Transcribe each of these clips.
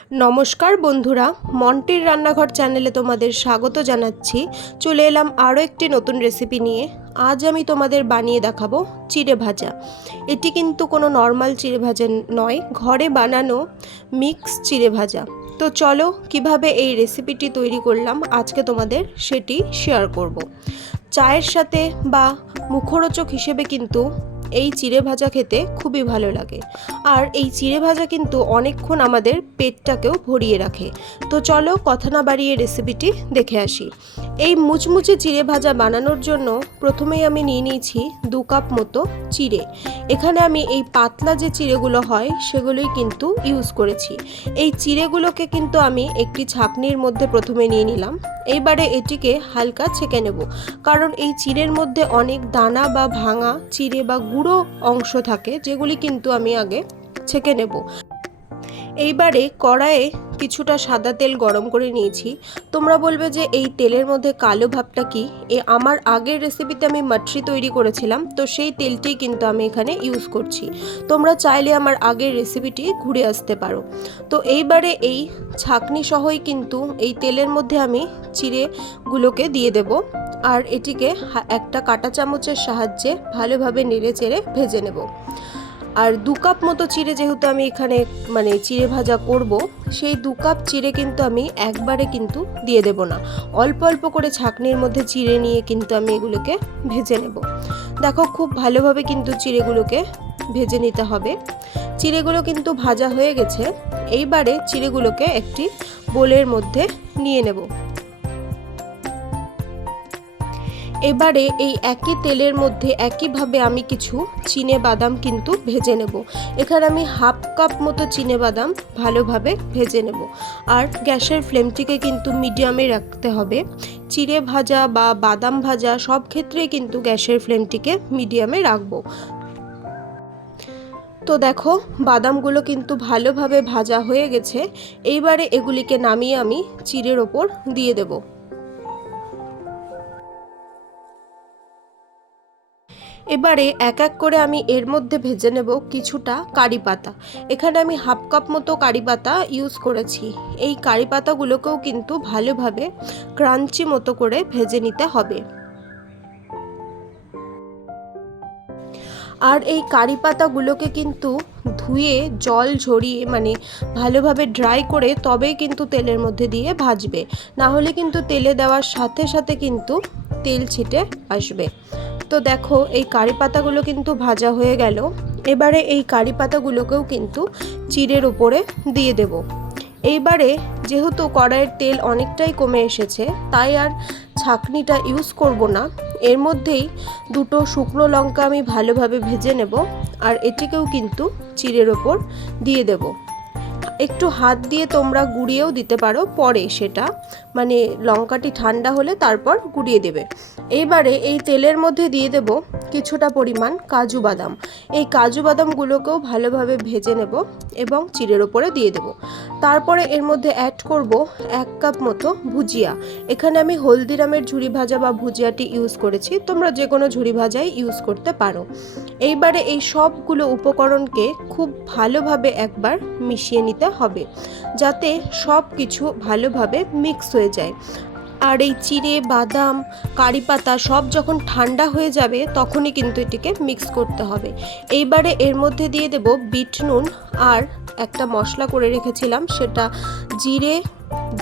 नमस्कार बंधुरा मन्टिर रान्नाघर चैनेले तोमादेर स्वागत जानाच्छि। चले एलाम आरो एकटी नतून रेसिपि निये। आज आमी तोमादेर बानिये देखाबो चिड़े भाजा। एटी किन्तु कोनो नर्माल चिड़े भाजा नय, घरे बानानो मिक्स चिड़े भाजा। तो चलो किभाबे एई रेसिपिटी तैरी करलाम आजके तोमादेर सेटी शेयार करब। चायेर साथे बा मुखरोचक हिसेबे किन्तु এই চিড়ে ভাজা খেতে খুবই ভালো লাগে। আর এই চিড়ে ভাজা কিন্তু অনেকক্ষণ আমাদের পেটটাকেও ভরিয়ে রাখে। তো চলো কথা না বাড়িয়ে রেসিপিটি দেখে আসি। এই মুচমুচে চিড়ে ভাজা বানানোর জন্য প্রথমেই আমি নিয়ে নিয়েছি 2 কাপ মতো চিড়ে। এখানে আমি এই পাতলা যে চিড়েগুলো হয় সেগুলোই কিন্তু ইউজ করেছি। এই চিড়েগুলোকে কিন্তু আমি একটি ছাঁকনির মধ্যে প্রথমে নিয়ে নিলাম। এইবারে এটিকে হালকা ছেঁকে নেব, কারণ এই চিড়ের মধ্যে অনেক দানা বা ভাঙা চিড়ে বা গুঁড়ো অংশ থাকে, যেগুলি কিন্তু আমি আগে ছেঁকে নেব। এইবারে কড়াইয়ে কিছুটা সাদা তেল গরম করে নিয়েছি। তোমরা বলবে যে এই তেলের মধ্যে কালো ভাবটা কি? আমার আগের রেসিপিতে আমি মাটরি তৈরি করেছিলাম, তো সেই তেলটি কিন্তু আমি এখানে ইউজ করছি। তোমরা চাইলে আমার আগের রেসিপিটি ঘুরে আসতে পারো। তো এইবারে এই ছাঁকনি সহই কিন্তু এই তেলের মধ্যে আমি চিড়েগুলোকে দিয়ে দেব, আর এটিকে একটা কাঁটা চামচের সাহায্যে ভালোভাবে নেড়ে চেড়ে ভেজে নেব। আর 2 কাপ মতো চিড়ে যেহেতু আমি এখানে চিড়ে ভাজা করব, সেই 2 কাপ চিড়ে কিন্তু আমি একবারে কিন্তু দিয়ে দেব না, অল্প অল্প করে ছাঁকনির মধ্যে চিড়ে নিয়ে কিন্তু আমি এগুলোকে ভেজে নেব। দেখো খুব ভালোভাবে কিন্তু চিড়েগুলোকে ভেজে নিতে হবে। চিড়েগুলো কিন্তু ভাজা হয়ে গেছে। এইবারে চিড়েগুলোকে একটি বোলের মধ্যে নিয়ে নেব। এবারে এই একই তেলের মধ্যে একইভাবে আমি কিছু চিনে বাদাম কিন্তু ভেজে নেব। এখানে আমি 1/2 কাপ মতো চিনে বাদাম ভালোভাবে ভেজে নেব। আর গ্যাসের ফ্লেমটিকে কিন্তু মিডিয়ামে রাখতে হবে। চিড়ে ভাজা বা বাদাম ভাজা সব ক্ষেত্রেই কিন্তু গ্যাসের ফ্লেমটিকে মিডিয়ামে রাখবো। তো দেখো বাদামগুলো কিন্তু ভালোভাবে ভাজা হয়ে গেছে। এইবারে এগুলিকে নামিয়ে আমি চিড়ের ওপর দিয়ে দেব। এবারে এক এক করে আমি এর মধ্যে ভেজে নেব কিছুটা কারি পাতা। এখানে আমি 1/2 কাপ মতো কারি পাতা ইউজ করেছি। এই কারি পাতাগুলোকেও কিন্তু ভালোভাবে ক্রাঞ্চি মতো করে ভেজে নিতে হবে। আর এই কারি পাতাগুলোকে কিন্তু ধুয়ে জল ঝরিয়ে ভালোভাবে ড্রাই করে তবেই কিন্তু তেলের মধ্যে দিয়ে ভাজবে, না হলে কিন্তু তেলে দেওয়ার সাথে সাথে কিন্তু তেল ছিটে আসবে। তো দেখো এই কারি পাতাগুলো কিন্তু ভাজা হয়ে গেল। এবারে এই কারি পাতাগুলোকেও কিন্তু চিড়ের উপরে দিয়ে দেব। এইবারে যেহেতু কড়াইয়ের তেল অনেকটাই কমে এসেছে, তাই আর ছাঁকনিটা ইউজ করব না। এর মধ্যেই 2টো শুকনো লঙ্কা আমি ভালোভাবে ভেজে নেব, আর এটিকেও কিন্তু চিড়ের ওপর দিয়ে দেব। একটু হাত দিয়ে তোমরা গুঁড়িয়েও দিতে পারো পরে, সেটা লঙ্কাটি ঠান্ডা হলে তারপর গুঁড়িয়ে দেবে। এইবারে এই তেলের মধ্যে দিয়ে দেব কিছুটা পরিমাণ কাজু বাদাম। এই কাজু বাদামগুলোকেও ভালোভাবে ভেজে নেব এবং চিড়ের ওপরে দিয়ে দেব। তারপরে এর মধ্যে অ্যাড করব 1 কাপ মতো ভুজিয়া। এখানে আমি হলদিরামের ঝুরি ভাজা বা ভুজিয়াটি ইউজ করেছি, তোমরা যে কোনো ঝুরি ভাজাই ইউজ করতে পারো। এইবারে এই সবগুলো উপকরণকে খুব ভালোভাবে একবার মিশিয়ে নিতে হবে, যাতে সব কিছু ভালোভাবে মিক্স হয়ে যায়। আর এই চিড়ে বাদাম কারি পাতা সব যখন ঠান্ডা হয়ে যাবে তখনই কিন্তু এটিকে মিক্স করতে হবে। এইবারে এর মধ্যে দিয়ে দেব বিট নুন, আর একটা মশলা করে রেখেছিলাম, সেটা জিরে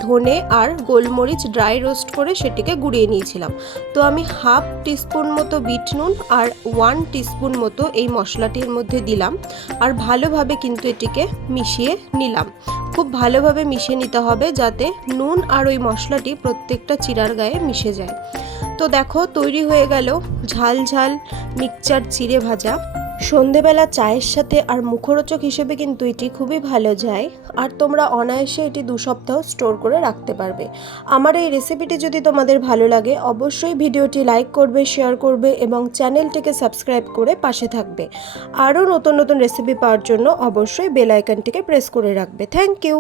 ধনে আর গোলমরিচ ড্রাই রোস্ট করে সেটিকে গুঁড়িয়ে নিয়েছিলাম। তো আমি 1/2 টিস্পুন মতো বিট নুন আর 1 টিস্পুন মতো এই মশলাটির মধ্যে দিলাম, আর ভালোভাবে কিন্তু এটিকে মিশিয়ে নিলাম। খুব ভালোভাবে মিশিয়ে নিতে হবে যাতে নুন আর ওই মশলাটি প্রত্যেকটা চিড়ার গায়ে মিশে যায়। তো দেখো তৈরি হয়ে গেল ঝাল ঝাল মিক্সচার চিড়ে ভাজা। সন্ধেবেলা চায়ের সাথে আর মুখরোচক হিসেবে কিন্তু এটি খুবই ভালো যায়, আর তোমরা অনায়াসে এটি 2 সপ্তাহ স্টোর করে রাখতে পারবে। আমার এই রেসিপিটি যদি তোমাদের ভালো লাগে অবশ্যই ভিডিওটি লাইক করবে, শেয়ার করবে এবং চ্যানেলটিকে সাবস্ক্রাইব করে পাশে থাকবে। আরও নতুন নতুন রেসিপি পাওয়ার জন্য অবশ্যই বেল আইকনটিকে প্রেস করে রাখবে। Thank you.